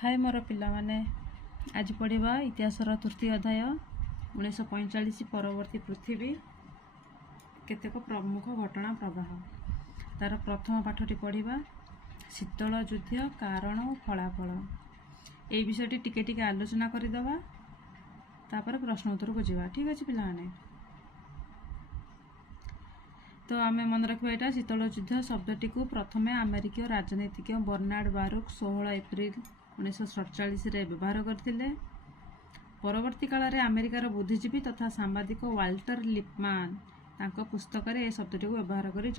हाय मोर पिला माने आज पढ़ा इतिहासर तृतीय अध्याय 1945 परवर्ती पृथ्वी केतेक प्रमुख घटना प्रवाह। तार प्रथम पाठटी पढ़ा शीतल युद्ध कारण और फलाफल। ये विषयटी टिके टिके आलोचना करदेवा तापर प्रश्न उत्तर को जीवा। ठीक अच्छे पिला माने। तो आम मन रखा यहाँ शीतल युद्ध शब्दटी को प्रथम अमेरिकीय राजनीतिज्ञ बर्नार्ड बारुक 16 एप्रिल 1947 व्यवहार करते। परवर्ती काल में अमेरिकार बुद्धिजीवी तथा सांबादिक वाल्टर लिपमान तांको पुस्तक ए शब्दटी को व्यवहार कर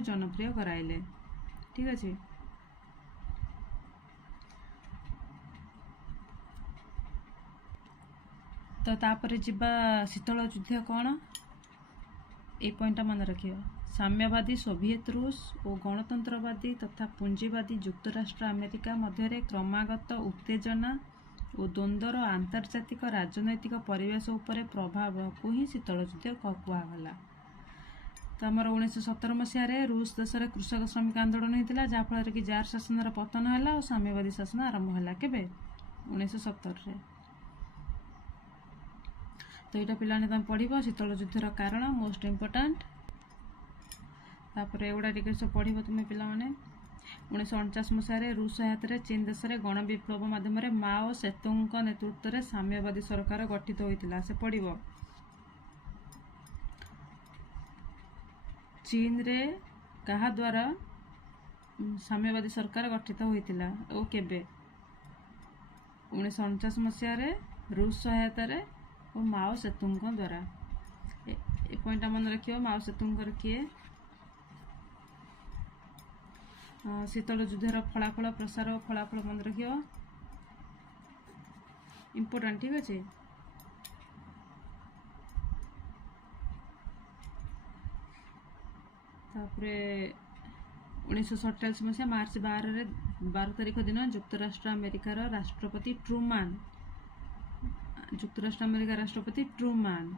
जनप्रिय कराइले। ठीक अच्छे। तो तापर जीवा शीतल युद्ध कौन ये पॉइंट मन रखियो। साम्यवादी सोभिएत रूस और गणतंत्रवादी तथा पुंजीवादी युक्तराष्ट्र अमेरिका मध्य क्रमागत उत्तेजना और द्वंद्वर आंतर्जातिक राजनैतिक परिवेश उपर प्रभाव को ही शीतल युद्ध कहगला। तो आमर 1917 मसीह रूस देश में कृषक श्रमिक आंदोलन होता जहाँफल कि जार शासन पतन है और साम्यवादी शासन आरंभ है केबे 1917। तो यहाँ पिलाने तुम पढ़ शीतल युद्धर कारण मोस्ट इम्पोर्टाट। तापर एगुड़ा टिके सब पढ़ तुम्हें पिला माने 1949 मसीह रूस सहायता चीन देश में गण विप्लव माध्यम माओ सेतुंग नेतृत्व में साम्यवादी सरकार गठित होता से पढ़। चीन रे कहा द्वारा साम्यवादी सरकार गठित होता और केबे 1949 मसीह रूस सहायता और माओ सेतुंग द्वारा। ए पॉइंट मन रखियो। माओ सेतुंग किए शीतल युद्धर फलाफल प्रसार और फलाफल मन रखियो इम्पोर्टाट। ठीक अच्छे। तापरे 1947 मसीहा मार्च 12 तारीख दिन युक्तराष्ट्र अमेरिकार राष्ट्रपति ट्रूमान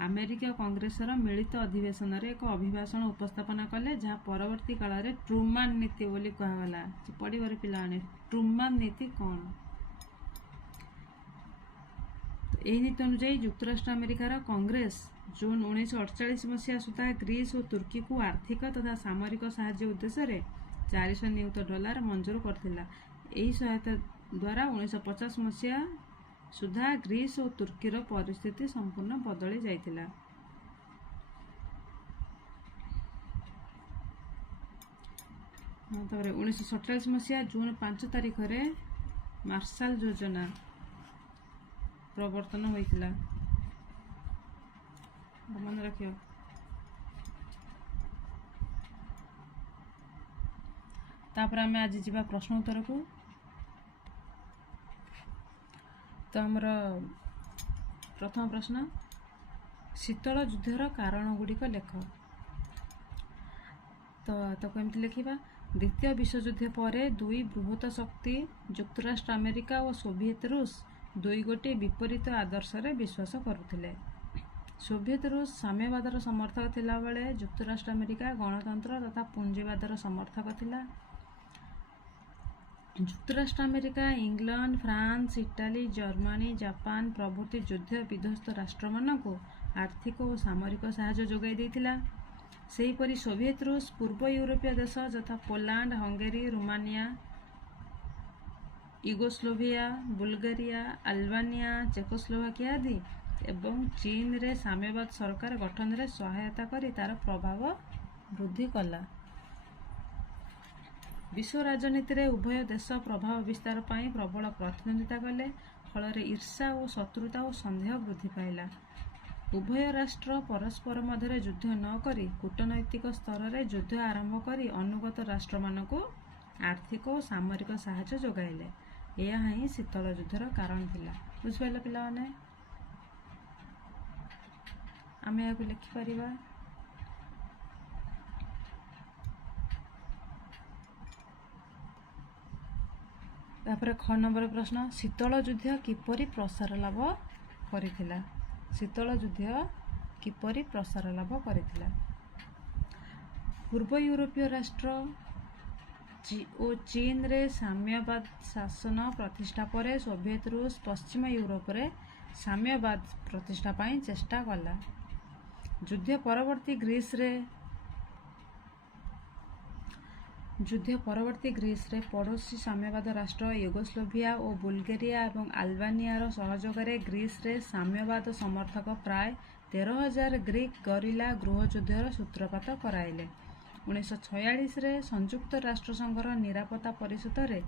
अमेरिका कांग्रेसर मिलित अधिवेशन रे एक अभिभाषण उपस्थापन कले जहाँ परवर्ती काल में ट्रूमान नीति बोली कहगला। पढ़े पिलाने ट्रूमान नीति कौन। तो यही नीति अनुसार युक्तराष्ट्र अमेरिकार कांग्रेस जून 1948 मसीहा सुधा ग्रीस और तुर्की को आर्थिक तथा सामरिक साहाय्य उद्देश्य $400 नियुत मंजूर करथिला। यही सहायता द्वारा 1950 मसीहा सुधा ग्रीस और तुर्कीर परिस्थिति संपूर्ण बदली जाइतिला। तापर 1947 मसीहा जून 5 तारीख रे मार्शल योजना प्रवर्तन होइतिला। मन रखियो। तापर आमे आज जीवा प्रश्न उत्तर को। तो आमर प्रथम प्रश्न शीतल युद्धर कारण गुड़िक लेख। तो कमती लिखा द्वितीय विश्वयुद्ध पर दुई बृहत शक्ति युक्तराष्ट्र अमेरिका और सोभिएत रूस दुई गोटे विपरीत आदर्श विश्वास करुले। सोभिएत रूस साम्यवादर समर्थक थिला बेले युक्तराष्ट्र अमेरिका गणतंत्र तथा पुंजीवादर समर्थक थिला। युक्तराष्ट्र America England France Italy Germany Japan प्रभृति युद्ध विध्वस्त राष्ट्र मानक आर्थिक और सामरिक साहाय्य जोगाई देथिला। सेहीपरि सोभिएत रूस पूर्व यूरोपीय देश यथा Poland Hungary Romania Yugoslavia Bulgaria Albania Czechoslovakia आदि एवं चीन रे साम्यवाद सरकार गठन रे सहायता करी तार प्रभाव वृद्धि कला। विश्व राजनीति रे उभय देश प्रभाव विस्तार पाई प्रबल प्रतिद्वंदिता कले। फल ईर्षा और शत्रुता और संदेह वृद्धि पाइला। उभय राष्ट्र परस्पर मध्य युद्ध न करी कूटनैतिक स्तर रे युद्ध आरंभ करी अनुगत राष्ट्र मानक आर्थिक और सामरिक साहाय्य जोगाइले। यह ही शीतल युद्धर कारण थिला। बुझिपाइले पिला माने। आमे याकु लिखि परिबा। तापर ख नंबर प्रश्न शीतल युद्ध किपरि प्रसार लाभ करिथिला। शीतल युद्ध किपरि प्रसार लाभ करिथिला। पूर्व यूरोपीय राष्ट्र ଚୀନରେ ସାମ୍ୟବାଦ ଶାସନ ପ୍ରତିଷ୍ଠା ପରେ ସୋଭିଏତ ରୁଷ ପଶ୍ଚିମ ୟୁରୋପରେ ସାମ୍ୟବାଦ ପ୍ରତିଷ୍ଠା ପାଇଁ ଚେଷ୍ଟା କଲା। ଯୁଦ୍ଧ ପରବର୍ତ୍ତୀ ଗ୍ରୀସରେ ପଡ଼ୋଶୀ ସାମ୍ୟବାଦ ରାଷ୍ଟ୍ର ୟୁଗୋସ୍ଲାଭିଆ ଓ ବୁଲଗେରିଆ ଏବଂ ଆଲବାନିଆର ସହଯୋଗରେ ଗ୍ରୀସରେ ସାମ୍ୟବାଦ ସମର୍ଥକ ପ୍ରାୟ 13,000 ଗ୍ରୀକ୍ ଗରିଲା ଗୃହଯୁଦ୍ଧର ସୂତ୍ରପାତ କରାଇଲେ। 1946ରେ ସଂଯୁକ୍ତ ରାଷ୍ଟ୍ରସଂଘର ନିରାପତ୍ତା ପରିଷଦରେ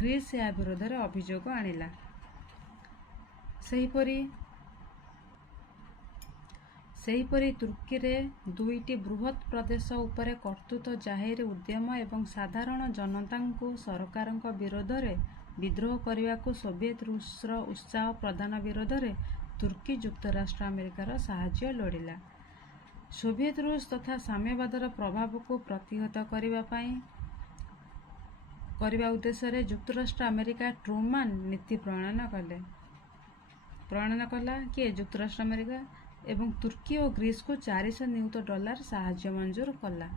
ଗ୍ରୀସ୍ ଏହା ବିରୋଧରେ ଅଭିଯୋଗ ଆଣିଲା। ସେହିପରି ତୁର୍କୀରେ 2ଟି ବୃହତ୍ ପ୍ରଦେଶ ଉପରେ କର୍ତ୍ତୃତ୍ୱ ଜାହିର ଉଦ୍ୟମ ଏବଂ ସାଧାରଣ ଜନତାଙ୍କୁ ସରକାରଙ୍କ ବିରୋଧରେ ବିଦ୍ରୋହ କରିବାକୁ ସୋଭିଏତ ରୁଷର ଉତ୍ସାହ ପ୍ରଦାନ ବିରୋଧରେ ତୁର୍କୀ ଯୁକ୍ତରାଷ୍ଟ୍ର ଆମେରିକାର ସାହାଯ୍ୟ ଲୋଡ଼ିଲା। ସୋଭିଏତ ରୁଷ ତଥା ସାମ୍ୟବାଦର ପ୍ରଭାବକୁ ପ୍ରତିହତ କରିବା ଉଦ୍ଦେଶ୍ୟରେ ଯୁକ୍ତରାଷ୍ଟ୍ର ଆମେରିକା ଟ୍ରୁମାନ ନୀତି ପ୍ରଣୟନ କଲା। କିଏ? ଯୁକ୍ତରାଷ୍ଟ୍ର ଆମେରିକା। ଏବଂ ତୁର୍କୀ ଓ ଗ୍ରୀସକୁ $400 ନିୟୁତ ସାହାଯ୍ୟ ମଞ୍ଜୁର କଲା।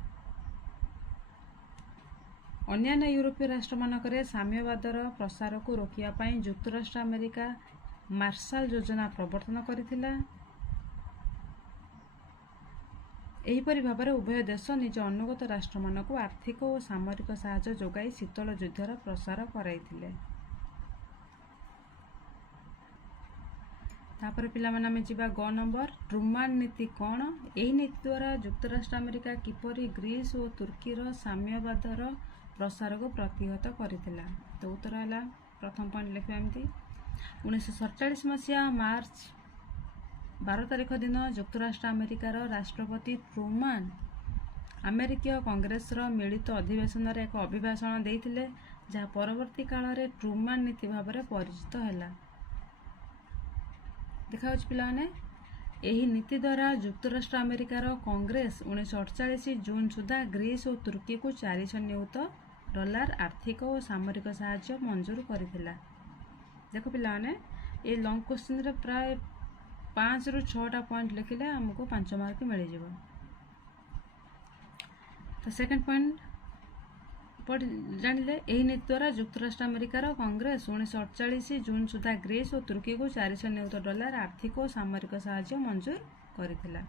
ଅନ୍ୟାନ୍ୟ ୟୁରୋପୀୟ ରାଷ୍ଟ୍ରମାନଙ୍କରେ ସାମ୍ୟବାଦର ପ୍ରସାରକୁ ରୋକିବା ପାଇଁ ଯୁକ୍ତରାଷ୍ଟ୍ର ଆମେରିକା ମାର୍ଶାଲ ଯୋଜନା ପ୍ରବର୍ତ୍ତନ କରିଥିଲା। ଏହିପରି ଭାବରେ ଉଭୟ ଦେଶ ନିଜ ଅନୁଗତ ରାଷ୍ଟ୍ରମାନଙ୍କୁ ଆର୍ଥିକ ଓ ସାମରିକ ସାହାଯ୍ୟ ଯୋଗାଇ ଶୀତଳ ଯୁଦ୍ଧର ପ୍ରସାର କରାଇଥିଲେ। ତାପରେ ପିଲାମାନେ ଆମେ ଯିବା ଗ ନମ୍ବର। ଟ୍ରୁମାନ ନୀତି କ'ଣ? ଏହି ନୀତି ଦ୍ୱାରା ଯୁକ୍ତରାଷ୍ଟ୍ର ଆମେରିକା କିପରି ଗ୍ରୀସ ଓ ତୁର୍କୀର ସାମ୍ୟବାଦର ପ୍ରସାରକୁ ପ୍ରତିହତ କରିଥିଲା? ତ ଉତ୍ତର ହେଲା, ପ୍ରଥମ ପଏଣ୍ଟ ଲେଖିବା ଏମିତି। 1947 ମସିହା ମାର୍ଚ୍ଚ 12 ତାରିଖ ଦିନ ଯୁକ୍ତରାଷ୍ଟ୍ର ଆମେରିକାର ରାଷ୍ଟ୍ରପତି ଟ୍ରୁମାନ ଆମେରିକୀୟ କଂଗ୍ରେସର ମିଳିତ ଅଧିବେଶନରେ ଏକ ଅଭିଭାଷଣ ଦେଇଥିଲେ, ଯାହା ପରବର୍ତ୍ତୀ କାଳରେ ଟ୍ରୁମାନ ନୀତି ଭାବରେ ପରିଚିତ ହେଲା। ଦେଖାଯାଉଛି ପିଲାମାନେ, ଏହି ନୀତି ଦ୍ୱାରା ଯୁକ୍ତରାଷ୍ଟ୍ର ଆମେରିକାର କଂଗ୍ରେସ 1948 ଜୁନ୍ ସୁଦ୍ଧା ଗ୍ରୀସ ଓ ତୁର୍କୀକୁ $400 ନିୟୁତ ଆର୍ଥିକ ଓ ସାମରିକ ସାହାଯ୍ୟ ମଞ୍ଜୁର କରିଥିଲା। ଦେଖ ପିଲାମାନେ, ଏ ଲଙ୍ଗ କ୍ୱେଶ୍ଚିନ୍ରେ ପ୍ରାୟ 5ରୁ 6ଟା ପଏଣ୍ଟ ଲେଖିଲେ ଆମକୁ 5 ମାର୍କ ମିଳିଯିବ। ତ ସେକେଣ୍ଡ ପଏଣ୍ଟ ଜାଣିଲେ, ଏହି ନୀତି ଦ୍ୱାରା ଯୁକ୍ତରାଷ୍ଟ୍ର ଆମେରିକାର କଂଗ୍ରେସ 1948 ଜୁନ୍ ସୁଦ୍ଧା ଗ୍ରୀସ ଓ ତୁର୍କୀକୁ $400 ନିୟୁତ ଆର୍ଥିକ ଓ ସାମରିକ ସାହାଯ୍ୟ ମଞ୍ଜୁର କରିଥିଲା।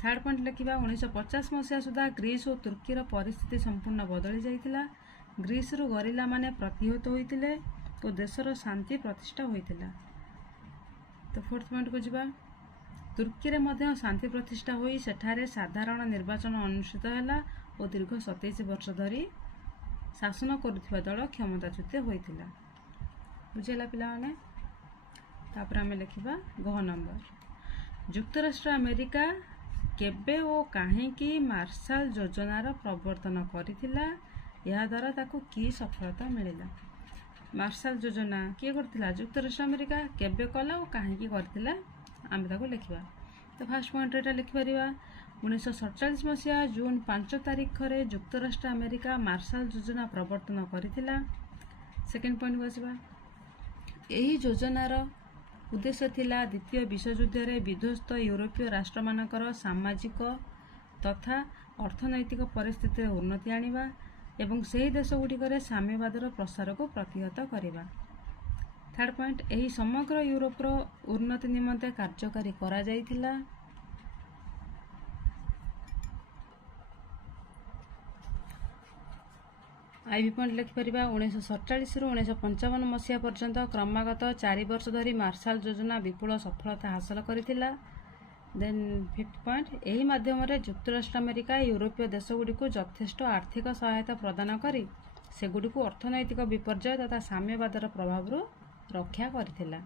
ଥାର୍ଡ ପଏଣ୍ଟ ଲେଖିବା, 1950 ମସିହା ସୁଦ୍ଧା ଗ୍ରୀସ ଓ ତୁର୍କୀର ପରିସ୍ଥିତି ସମ୍ପୂର୍ଣ୍ଣ ବଦଳି ଯାଇଥିଲା। ଗ୍ରୀସରୁ ଗରିଲାମାନେ ପ୍ରତିହତ ହୋଇଥିଲେ ଓ ଦେଶର ଶାନ୍ତି ପ୍ରତିଷ୍ଠା ହୋଇଥିଲା। ତ ଫୋର୍ଥ ପଏଣ୍ଟକୁ ଯିବା। ତୁର୍କୀରେ ମଧ୍ୟ ଶାନ୍ତି ପ୍ରତିଷ୍ଠା ହୋଇ ସେଠାରେ ସାଧାରଣ ନିର୍ବାଚନ ଅନୁଷ୍ଠିତ ହେଲା ଓ ଦୀର୍ଘ 27 ବର୍ଷ ଧରି ଶାସନ କରୁଥିବା ଦଳ କ୍ଷମତାଚ୍ୟୁତ ହୋଇଥିଲା। ବୁଝିହେଲା ପିଲାମାନେ? ତାପରେ ଆମେ ଲେଖିବା ଘ ନମ୍ବର। ଯୁକ୍ତରାଷ୍ଟ୍ର ଆମେରିକା କେବେ ଓ କାହିଁକି ମାର୍ଶାଲ ଯୋଜନାର ପ୍ରବର୍ତ୍ତନ କରିଥିଲା? ଏହାଦ୍ୱାରା ତାକୁ କି ସଫଳତା ମିଳିଲା? ମାର୍ଶାଲ ଯୋଜନା କିଏ କରିଥିଲା? ଯୁକ୍ତରାଷ୍ଟ୍ର ଆମେରିକା। କେବେ କଲା ଓ କାହିଁକି କରିଥିଲା? ଆମେ ତାକୁ ଲେଖିବା। ତ ଫାର୍ଷ୍ଟ ପଏଣ୍ଟରେ ଏଇଟା ଲେଖିପାରିବା, 1947 ମସିହା ଜୁନ୍ 5 ତାରିଖରେ ଯୁକ୍ତରାଷ୍ଟ୍ର ଆମେରିକା ମାର୍ଶାଲ ଯୋଜନା ପ୍ରବର୍ତ୍ତନ କରିଥିଲା। ସେକେଣ୍ଡ ପଏଣ୍ଟକୁ ଆସିବା। ଏହି ଯୋଜନାର ଉଦ୍ଦେଶ୍ୟ ଥିଲା ଦ୍ୱିତୀୟ ବିଶ୍ୱଯୁଦ୍ଧରେ ବିଧ୍ୱସ୍ତ ୟୁରୋପୀୟ ରାଷ୍ଟ୍ରମାନଙ୍କର ସାମାଜିକ ତଥା ଅର୍ଥନୈତିକ ପରିସ୍ଥିତିରେ ଉନ୍ନତି ଆଣିବା ଏବଂ ସେହି ଦେଶଗୁଡ଼ିକରେ ସାମ୍ୟବାଦର ପ୍ରସାରକୁ ପ୍ରତିହତ କରିବା। ଥାର୍ଡ ପଏଣ୍ଟ, ଏହି ସମଗ୍ର ୟୁରୋପର ଉନ୍ନତି ନିମନ୍ତେ କାର୍ଯ୍ୟକାରୀ କରାଯାଇଥିଲା। ଆଇଭି ପଏଣ୍ଟ ଲେଖିପାରିବା, 1947ରୁ 1955 ମସିହା ପର୍ଯ୍ୟନ୍ତ କ୍ରମାଗତ 4 ବର୍ଷ ଧରି ମାର୍ଶାଲ ଯୋଜନା ବିପୁଳ ସଫଳତା ହାସଲ କରିଥିଲା। ଦେନ୍ ଫିଫ୍ଥ ପଏଣ୍ଟ, ଏହି ମାଧ୍ୟମରେ ଯୁକ୍ତରାଷ୍ଟ୍ର ଆମେରିକା ୟୁରୋପୀୟ ଦେଶଗୁଡ଼ିକୁ ଯଥେଷ୍ଟ ଆର୍ଥିକ ସହାୟତା ପ୍ରଦାନ କରି ସେଗୁଡ଼ିକୁ ଅର୍ଥନୈତିକ ବିପର୍ଯ୍ୟୟ ତଥା ସାମ୍ୟବାଦର ପ୍ରଭାବରୁ ରକ୍ଷା କରିଥିଲା।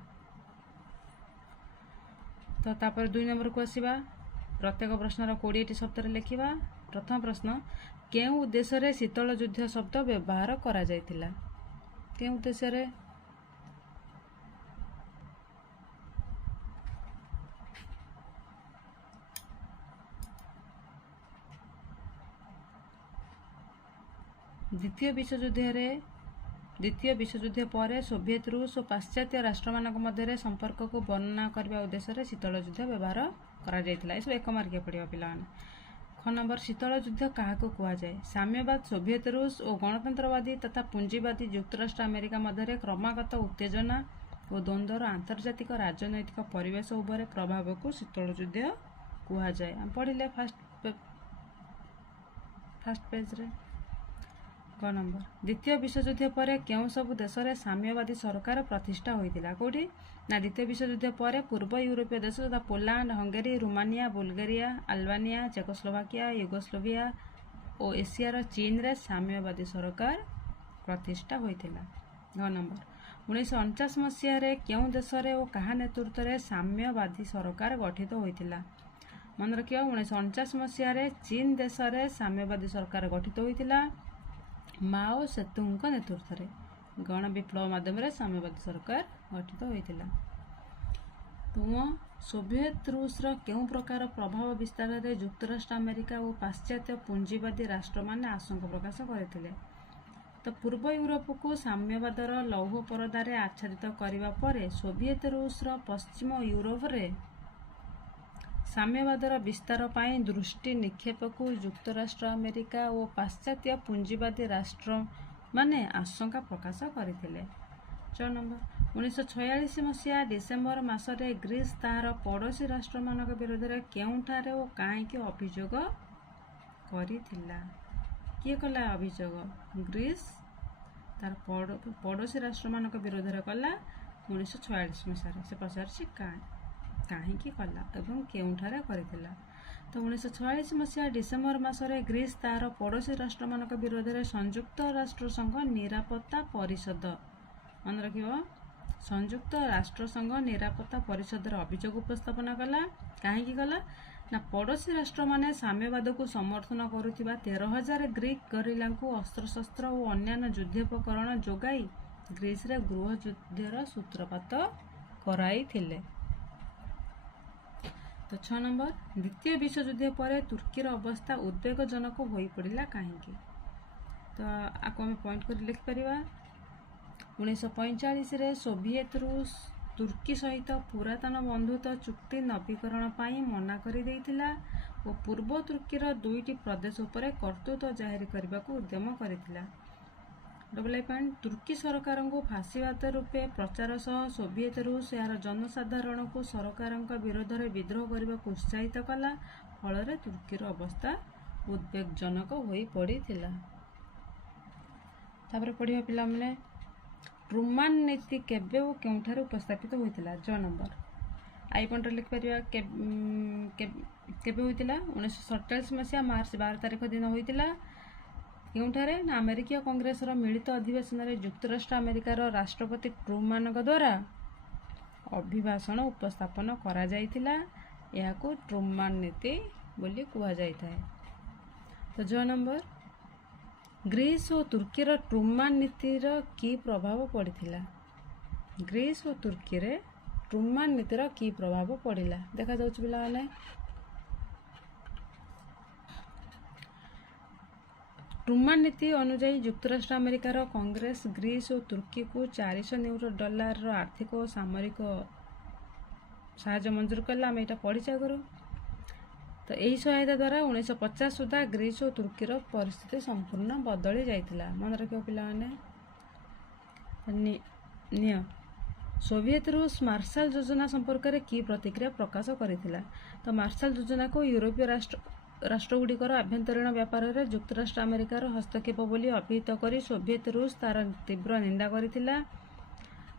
ତ ତାପରେ 2 ନମ୍ବରକୁ ଆସିବା। ପ୍ରତ୍ୟେକ ପ୍ରଶ୍ନର 20ଟି ଶବ୍ଦରେ ଲେଖିବା। ପ୍ରଥମ ପ୍ରଶ୍ନ, କେଉଁ ଉଦ୍ଦେଶ୍ୟରେ ଶୀତଳ ଯୁଦ୍ଧ ଶବ୍ଦ ବ୍ୟବହାର କରାଯାଇଥିଲା? କେଉଁ ଉଦ୍ଦେଶ୍ୟରେ? ଦ୍ୱିତୀୟ ବିଶ୍ୱଯୁଦ୍ଧ ପରେ ସୋଭିଏତ ରୁଷ ଓ ପାଶ୍ଚାତ୍ୟ ରାଷ୍ଟ୍ରମାନଙ୍କ ମଧ୍ୟରେ ସମ୍ପର୍କକୁ ବର୍ଣ୍ଣନା କରିବା ଉଦ୍ଦେଶ୍ୟରେ ଶୀତଳ ଯୁଦ୍ଧ ବ୍ୟବହାର କରାଯାଇଥିଲା। ଏସବୁ 1 ମାର୍କିଆ ପଡ଼ିବ ପିଲାମାନେ। କ ख नंबर शीतल युद्ध क्या कहुए साम्यवाद सोभियत रूस और गणतंत्रवादी तथा पुंजीवादी युक्तराष्ट्र अमेरिका मध्य क्रमागत उत्तेजना और द्वंद्वर आंतर्जातिक राजनैतिक परिवेश उपर प्रभाव को शीतल युद्ध कहुए आम पढ़ले फास्ट पेज रे। क नंबर द्वितीय विश्वयुद्ध पर केउं सब देश में साम्यवादी सरकार प्रतिष्ठा होता कौटी ना द्वितीय विश्वयुद्ध पर पूर्व यूरोपीय देश तथा Poland Hungary Romania Bulgaria Albania Czechoslovakia Yugoslavia और एशियार चीन रे साम्यवादी सरकार प्रतिष्ठा होता। ग नंबर 1949 मसीह केउं देश और क्या नेतृत्व में साम्यवादी सरकार गठित होता मन रख 1949 मसीह चीन देश में साम्यवादी सरकार गठित होता माओ सेतुंग नेतृत्व में गण विप्लव माध्यम साम्यवादी सरकार गठित होता। तुम सोभियत रूस केउं प्रकार प्रभाव विस्तार में युक्तराष्ट्र अमेरिका और पाश्चात्य पुंजीवादी राष्ट्र माने आशंका प्रकाश करते। तो पूर्व यूरोप को साम्यवादर लौह परदार आच्छादित करने पर सोभियत रूस पश्चिम यूरोप रे साम्यवादर विस्तार पाई दृष्टि निक्षेप को युक्तराष्ट्र अमेरिका और पाश्चात्य पुंजीवादी राष्ट्र माने आशंका प्रकाश करते। 6 नंबर 1946 मसीहा डिसेम्बर मासरे ग्रीस तार पड़ोशी राष्ट्र मान विरोध में केउठारे और कहीं अभियोग करिथिला किए कला अभियोग ग्रीस तार पड़ोशी राष्ट्र मान विरोध में कला 1946 मसीह से पचार कहीं कला एवं केउठारे करिथिला। तो 1946 मसीहा डिसेम्बर मासरे ग्रीस तार पड़ोशी राष्ट्र मान विरोध में संयुक्त राष्ट्र संघ निरापत्ता परिषद मन रख संयुक्त राष्ट्र संघ निरापत्ता परिषद अभियोग उपस्थापन कला कहीं कला ना पड़ोशी राष्ट्र माने साम्यवाद को समर्थन करुथिबा 13,000 ग्रीक गरिला को अस्त्रशस्त्र और अन्य युद्धोपकरण जोगाई ग्रीस रे गृह युद्धर सूत्रपात कराई थिले। तो 6 नंबर द्वितीय विश्वयुद्ध पर तुर्कीर अवस्था उद्वेगजनक हो पड़ा कहीं तो आपको आम पॉइंट कर लिखिपर 1945 रे सोभियत रूस तुर्की सहित पुरातन बंधुत्व चुक्ति नवीकरण पाई मना कर देइथिला और पूर्व तुर्कीर दुईटी प्रदेश उपर कर्तृत्व जाहिर करने को उद्यम करथिला। डबल आई पॉइंट तुर्की सरकार को फाशीवाद रूपे प्रचार सह सोभियत रूस यार जनसाधारण को सरकार विरोध में विद्रोह करने को उत्साहित कला फल तुर्कीर अवस्था उद्वेगजनक हो पड़ा। तापर पढ़िया पिला माने ट्रुमान नीति केबे और केउठारे उपस्थापित होता। ज नंबर आई पॉइंट लिखिपर केबे होता 1947 मसीहा मार्च 12 तारिख दिन होता केउठारे ना अमेरिकीय कांग्रेस मिलित अधिवेशन में युक्तराष्ट्र अमेरिकार राष्ट्रपति ट्रुमान द्वारा अभिभाषण उपस्थापन करा जाइथिला याको ट्रुमान नीति बोली कहा जाइथाय। तो ज नंबर ग्रीस और तुर्कीर ट्रुमान नीतिर की प्रभाव पड़िथिला ग्रीस और तुर्की रे ट्रुमान नीतिर की प्रभाव पड़िला देखा जाउछ पिला माने ट्रुमान नीति अनुଯାयी युक्तराष्ट्र अमेरिकार कांग्रेस ग्रीस और तुर्की को $400 मिलियन आर्थिक और सामरिक साहाय्य मंजूर कला आम यहाँ पढ़ी आगु। तो यही सहायता द्वारा 1950 सुधा ग्रीस और तुर्कीर परिस्थिति संपूर्ण बदली जाइथिला मन रख पिला सोभियत रूस मार्शल योजना संपर्क में की प्रतिक्रिया प्रकाश करथिला। तो मार्शल योजना को यूरोपीय राष्ट्रगुड़िकर आभ्यंतरीण व्यापार में युक्तराष्ट्र अमेरिकार हस्तक्षेप बोली अभिहित करी सोभियत रूस तार तीव्र निंदा करथिला।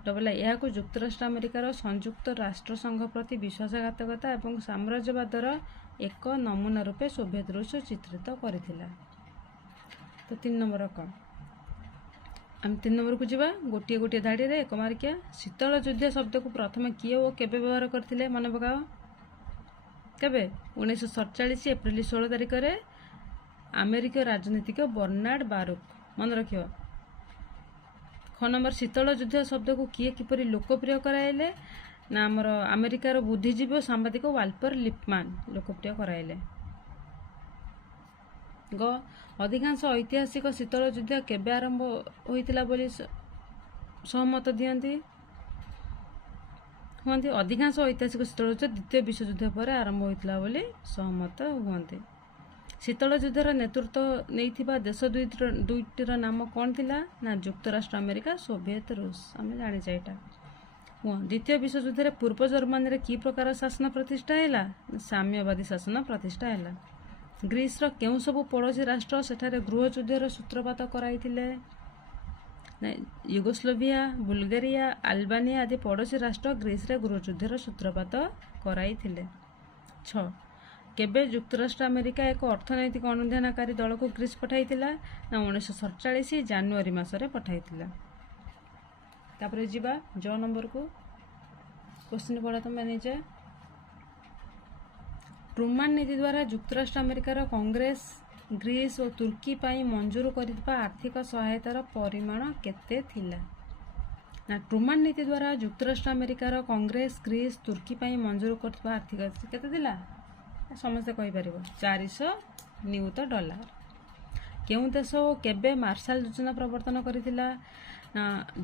डबल यह को युक्तराष्ट्र अमेरिकार संयुक्त राष्ट्र संघ प्रति विश्वासघातकता और साम्राज्यवादर एक नमूना रूपे सोभियत रूस चित्रित करथिला। तो 3 नंबर कौन आम 3 नंबर को जीवा गोटे गोटे धाड़ी रे एक मार्किया शीतल युद्ध शब्द को प्रथम किए और केबे व्यवहार करथिले मन पकाओ केबे 1947 एप्रिल 16 तारिख रे अमेरिका राजनीतिक बर्नार्ड बारुक मन रखियो। ख नंबर शीतल युद्ध शब्द को किए किपरि लोकप्रिय कराइले ना आमर अमेरिकार बुद्धिजीवी और सांबादिक वाल्टर लिपमैन लोकप्रिय कराइले। ग अधिकांश ऐतिहासिक शीतल युद्ध केबे आरंभ होइतिला बोली सहमत दियंती हुअन्ति अधिकांश ऐतिहासिक शीतल युद्ध द्वितीय विश्वयुद्ध पर आरंभ होइतिला बोली सहमत हुअन्ति। शीतल युद्धर नेतृत्व नहीं देश दुईटर नाम कौन थिला ना युक्तराष्ट्र अमेरिका सोवियत रूस आम जाने यहाँ द्वितीय विश्वयुद्ध में पूर्व जर्मनी रे की प्रकार शासन प्रतिष्ठा है साम्यवादी शासन प्रतिष्ठा है ग्रीस रो केउ सब पड़ोसी राष्ट्र सेठारे गृह युद्धर सूत्रपात कराइथिले युगोस्लोविया बुल्गारिया अल्बानिया आदि पड़ोसी राष्ट्र ग्रीस रे गृह युद्धर सूत्रपात कराइथिले 6 केबे युक्तराष्ट्र अमेरिका एक अर्थनैतिक अनुधानकारी दल को ग्रीस पठाइथिला ना 1947 जनवरी मासरे पठाइथिला तापरे जिबा जो नंबर को क्वेश्चन पढ़ा तुम निजे ट्रुमान नीति द्वारा युक्तराष्ट्र अमेरिकार कांग्रेस ग्रीस और तुर्की पाई मंजूर करितबा आर्थिक सहायतार परिमाण केते थिला ना ट्रुमान नीति द्वारा युक्तराष्ट्र अमेरिकार कांग्रेस ग्रीस तुर्की पाई मंजूर करितबा आर्थिक केते थिला समस्ते कहि परिबो 400 नियुत डॉलर केउ देश केबे मार्शल योजना प्रवर्तन करिथिला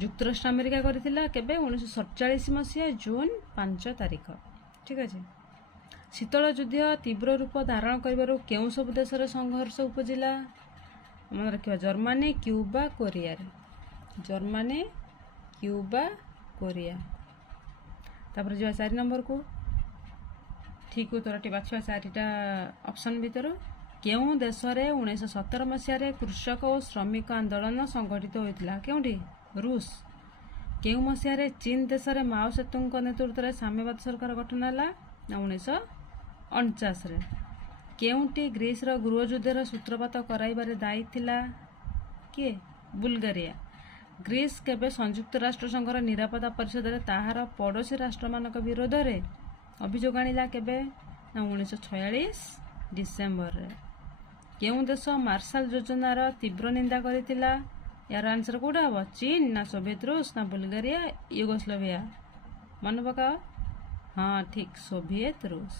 युक्तराष्ट्र अमेरिका करिथिला केबे 1947 मसीहा जून 5 तारिख ठीक अछि शीतल युद्ध तीव्र रूप धारण करिबारो केउ सब देशर संघर्ष उपजिला मन रखिबा Germany Cuba Korea Germany Cuba Korea तापर जो 4 नंबर को ठीक उत्तरटी बाछिबा 4टा ऑप्शन भीतर केउ देश रे 1917 मसीहा रे कृषक और श्रमिक आंदोलन संगठित होइतिला केउठी रूस केउ मसीहा रे चीन देश रे माओ सेतुंग नेतृत्व रे साम्यवाद सरकार गठन होला ना 1949 रे केउटी ग्रीस रो गृह युद्धर सूत्रपात कराइबारे दायी थिला के बुल्गारिया ग्रीस केबे संयुक्त राष्ट्र संघर निरापत्ता परिषद रे ताहार पड़ोसी राष्ट्र मानक विरोध रे अभियोग आनिला केबे ना 1946 डिसेम्बर रे केउ देश मार्शल योजनार तीव्र निंदा करिथिला यार आंसर कोडा हबो चीन ना सोवियत रूस ना बुल्गारिया युगोस्लोविया मन पकाओ हाँ ठीक सोवियत रूस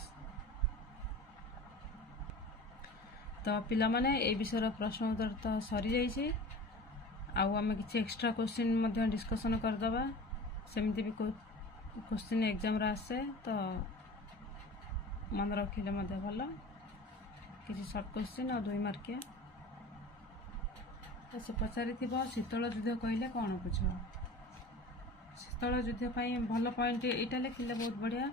तो पिला माने ए विषय प्रश्न उत्तर तो सरी जाइए आउ आम कि एक्स्ट्रा क्वेश्चन मध्य डिस्कसन करदबा सेमती भी क्वेश्चन एग्जाम रे आसे तो मन रखिले मध्य भल किसी शॉर्ट क्वेश्चन और 2 मार्किया से पचारि शीतल युद्ध कहले कौन बुझ शीतल युद्ध भल पॉइंट यहाँ लिखिले बहुत बढ़िया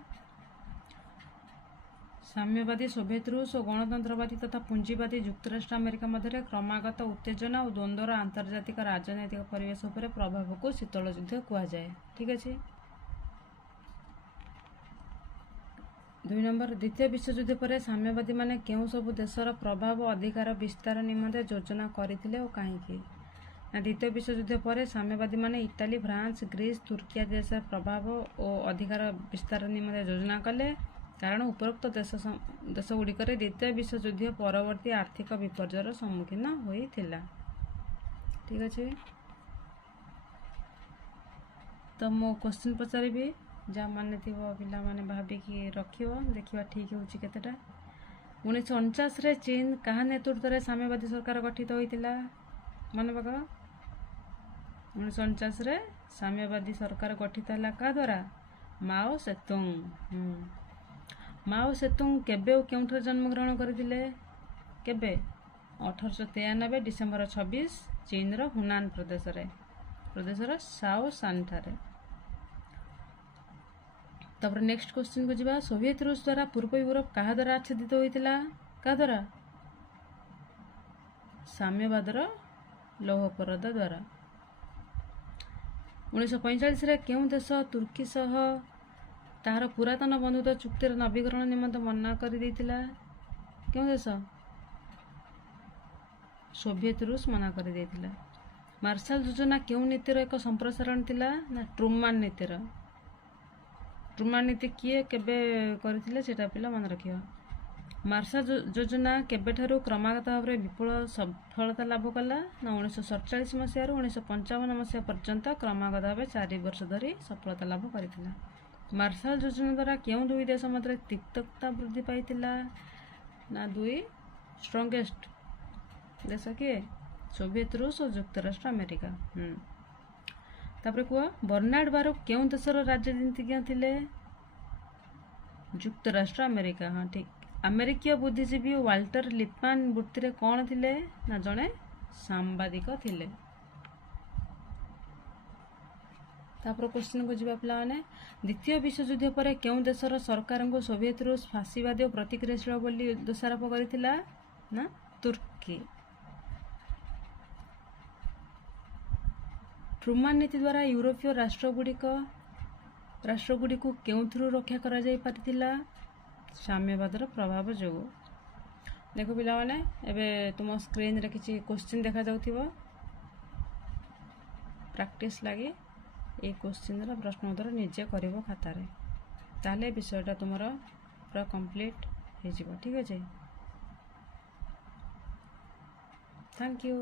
साम्यवादी सोवियत रूस और गणतंत्रवादी तथा पुंजीवादी युक्तराष्ट्र अमेरिका मध्य क्रमागत उत्तेजना और द्वंद्वर आंतर्जातिक राजनैतिक परिवेश उपर प्रभाव को शीतल युद्ध कहुए ठीक अच्छे 2 नंबर द्वितीय विश्वयुद्ध पर साम्यवादी माने केउ सब देशर प्रभाव अधिकार विस्तार निमंते योजना करथिले और कहीं ना द्वितीय विश्वयुद्ध पर साम्यवादी माने इटाली फ्रांस ग्रीस तुर्की आदि देश प्रभाव और अधिकार विस्तार निमंते योजना कले कारण उपरोक्त देशगुड़िक द्वितीय विश्वयुद्ध परवर्ती आर्थिक विपर्यर सम्मुखीन होइथिला ठीक अच्छे तो मो क्वेश्चन पचारि जहाँ माने थी पिला माने भाविकी रखियो देखिबा ठीक होची केतेटा 1949 रे चीन कहा नेतृत्व रे साम्यवादी सरकार गठित होइतिला मन पका 1949 रे साम्यवादी सरकार गठित हला का द्वारा माओ सेतुंग केबे और केउठर जन्म ग्रहण करथिले केबे 1893 डिसेंबर 26 चीन रो हुनान प्रदेशर साओ सान ठारे तब नेक्स्ट क्वेश्चन को जीवा सोवियत रूस द्वारा पूर्व यूरोप कहा द्वारा आच्छादित होइतिला का द्वारा साम्यवादर लौह परदा द्वारा 1945 रे केउ देश तुर्की सह तार पुरातन बंधुत्व चुक्तिर नवीकरण निमंत मना कर देइतिला केउ देश सोवियत रूस मना कर देइतिला मार्शल योजना केउ नीतिर एक संप्रसारण थिला ना ट्रुमान नीतिर ट्रुमान नीति किए केबे करथिले सेटा पिला मन रखियो मार्शल योजना केबेठारु क्रमागत भाव में विपुल सफलता लाभ कला ना 1947 मसीह 1955 मसीहा पर्यंत क्रमागत भाव 4 वर्ष धरी सफलता लाभ करथिला मार्शल योजना द्वारा केउ 2 देश मध्य तिक्तता वृद्धि पाइथिला ना 2 स्ट्रॉन्गेस्ट देश के सोवियत रूस और युक्तराष्ट्र अमेरिका तापर कह बर्नार्ड बारुक केउ देशर राजनीतिज्ञ थिले युक्तराष्ट्र अमेरिका हाँ ठीक ଆମେରିକୀୟ ବୁଦ୍ଧିଜୀବୀ ୱାଲ୍ଟର ଲିପମାନ୍ ବୃତ୍ତିରେ କ'ଣ ଥିଲେ ନା ଜଣେ ସାମ୍ବାଦିକ ଥିଲେ। ତାପରେ କ୍ୱେଶ୍ଚିନ୍କୁ ଯିବା ପିଲାମାନେ, ଦ୍ୱିତୀୟ ବିଶ୍ୱଯୁଦ୍ଧ ପରେ କେଉଁ ଦେଶର ସରକାରଙ୍କୁ ସୋଭିଏତ ରୁଷ ଫାସିବାଦୀ ଓ ପ୍ରତିକ୍ରିୟାଶୀଳ ବୋଲି ଦୋଷାରୋପ କରିଥିଲା ନା ତୁର୍କୀ। ଟ୍ରୁମାନ ନୀତି ଦ୍ୱାରା ୟୁରୋପୀୟ ରାଷ୍ଟ୍ରଗୁଡ଼ିକୁ କେଉଁଥିରୁ ରକ୍ଷା କରାଯାଇ ପାରିଥିଲା? ସାମ୍ୟବାଦର ପ୍ରଭାବ ଯୋଗୁଁ। ଦେଖ ପିଲାମାନେ, ଏବେ ତୁମ ସ୍କ୍ରିନ୍ରେ କିଛି କ୍ୱେଶ୍ଚିନ୍ ଦେଖାଯାଉଥିବ, ପ୍ରାକ୍ଟିସ୍ ଲାଗି এই କ୍ୱେଶ୍ଚିନ୍ର ପ୍ରଶ୍ନ ଉତ୍ତର ନିଜେ କରିବ ଖାତାରେ, ତାହେଲେ ବିଷୟଟା ତୁମର ପୁରା କମ୍ପ୍ଲିଟ୍ ହେଇଯିବ। ଠିକ୍ ଅଛି, ଥ୍ୟାଙ୍କ ୟୁ।